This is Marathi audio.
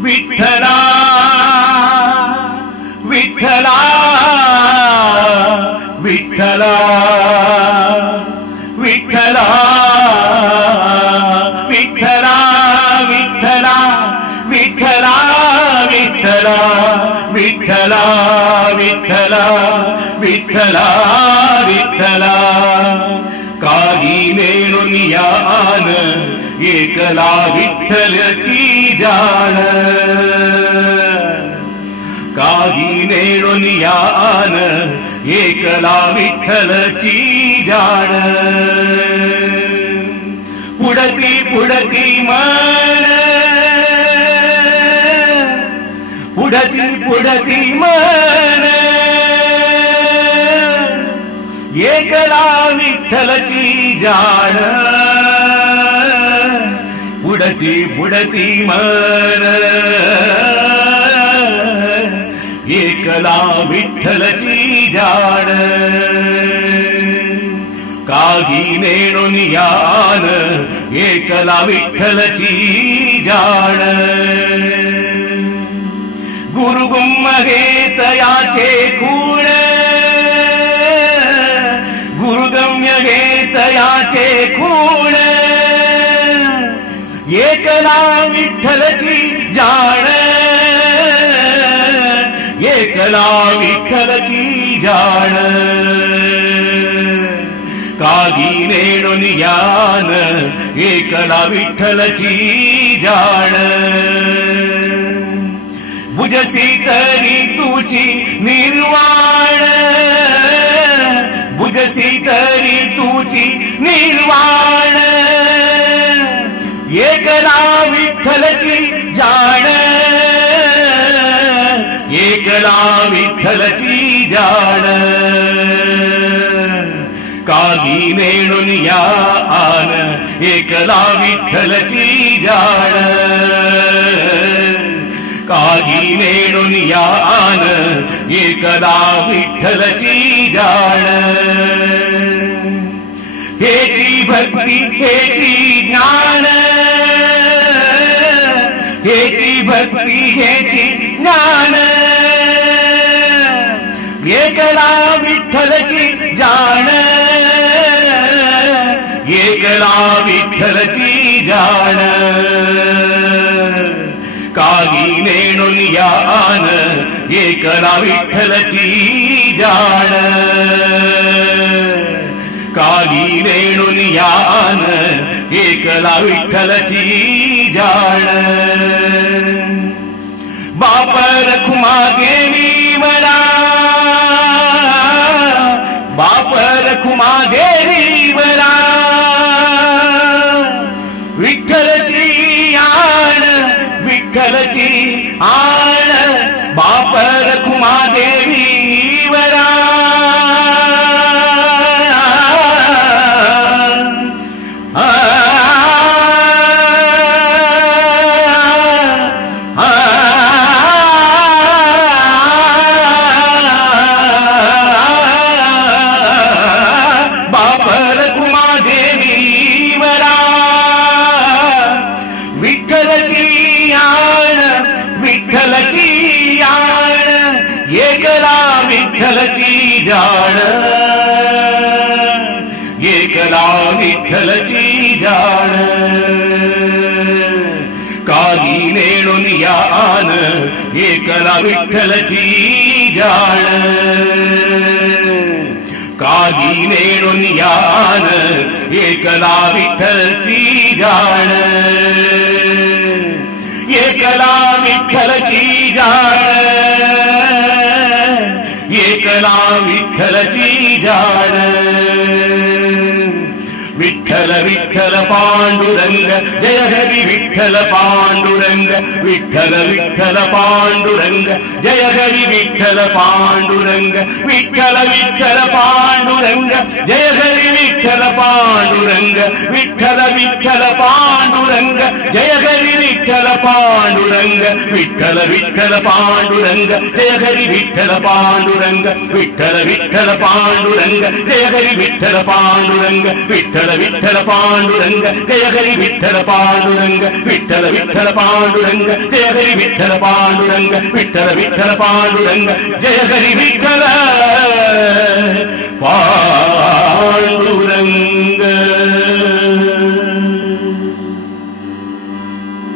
विठ्ठला विठ्ठला विठ्ठला विठ्ठला विठ्ठला विठ्ठला विठ्ठला विठ्ठला विठ्ठला विठ्ठला विठ्ठला विठ्ठला काही नेणून यान एकला विठ्ठलची जाण काही नेणून यान एकला विठ्ठलची जाण पुढती पुढती मन पुढती पुढती मन एकला विठ्ठलची जाण पुढती पुढती मन एकला विठ्ठलची जाण काही नेणून यान एकला विठ्ठलची जाण गुरुगुम्म घेत याचे खूण गुरुगम्य घेत याचे खूण एकला विठ्ठलची जाण एकला विठ्ठलची जाण काही नेणून यान एकला विठ्ठलची जाण बुजसी तरी तुझी निर्वाण बुजसी तरी तुझी निर्वाण एकला विठ्ठलची जाण एकला विठ्ठलची जाण काही नेणून यान एकला विठ्ठलची जाण काही नेणून यान एकला विठ्ठलची जाण हेची भक्ती हेची ज्ञान हेची भक्ती हेची ज्ञान एकला विठ्ठलची जाण एकला विठ्ठलची जाण काही नेणून यान एकला विठ्ठलची जाण काही नेणून यान एकला विठ्ठलची जाण बाप रखुमा देवी मला बाप रखुमा देवी मला विठ्ठलची आण विठ्ठलची आण बाप रखुमा देवी वरा विठ्ठलची जाण एकला विठ्ठलची जाण काही नेणून यान एकला विठ्ठलची जाण काही नेणून यान एकला विठ्ठलची जाण एकला विठ्ठलची जाण एकला विठ्ठलची जाण विठ्ठल विठ्ठल पांडुरंग जय हरी विठ्ठल पांडुरंग विठ्ठल विठ्ठल पांडुरंग जय हरी विठ्ठल पांडुरंग विठ्ठल विठ्ठल पांडुरंग जय हरी विठ्ठल पांडुरंग विठ्ठल विठ्ठल पांडुरंग जय हरी विठ्ठल पांडुरंग विठ्ठल विठ्ठल पांडुरंग जय हरी विठ्ठल पांडुरंग विठ्ठल विठ्ठल पांडुरंग जय हरी विठ्ठल पांडुरंग विठ्ठल विठ्ठल पांडुरंग जय हरी विठ्ठल पांडुरंग विठ्ठल विठ्ठल पांडुरंग जय हरी विठ्ठल पांडुरंग विठ्ठल विठ्ठल पांडुरंग जय हरी विठ्ठल